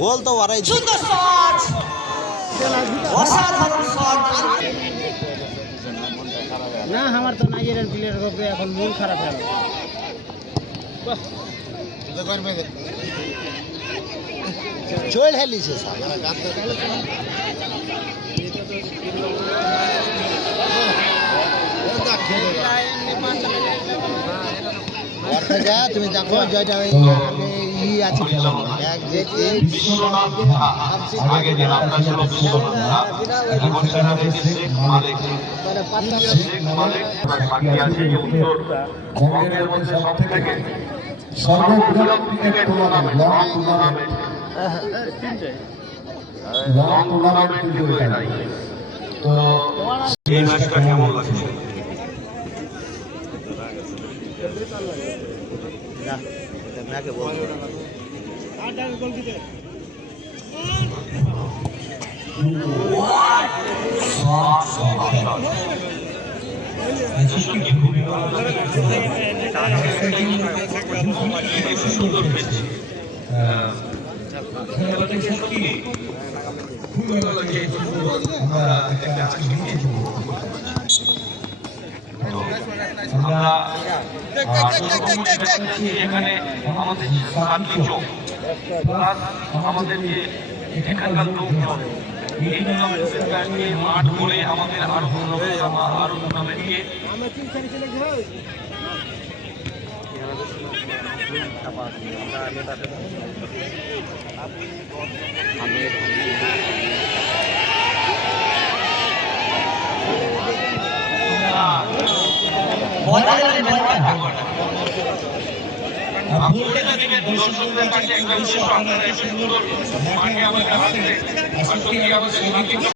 গোল তো ওরাই সুন্দর শট অসাধারণ শট না আমার তো নাইজেরিয়ান প্লেয়ার হবে এখন মন খারাপ হয়ে গেল চল হেলিছে তুমি দেখো যেটা ই আছে এক যে আগে যে নামটা ছিল এখন সেটা হচ্ছে শেখ মালিক। শেখ মালিক বাকি আছে যে উত্তর বঙ্গের মধ্যে সবথেকে সর্ববৃহৎ ক্রিকেট টুর্নামেন্ট লং টুর্নামেন্ট কিন্তু এটাই। তো এই ম্যাচটা কেমন লাগছে? এখানে আমাদের চোখ আমাদের যে এখানকার লোকজন এই টুর্নামেন্টকে মাঠ করে আমাদের আরো টুর্নামেন্টকে দর্শকদের কাছে একটা উদ্দেশ্য আপনারা এসে সুন্দর মাঠে আমাদের আসতে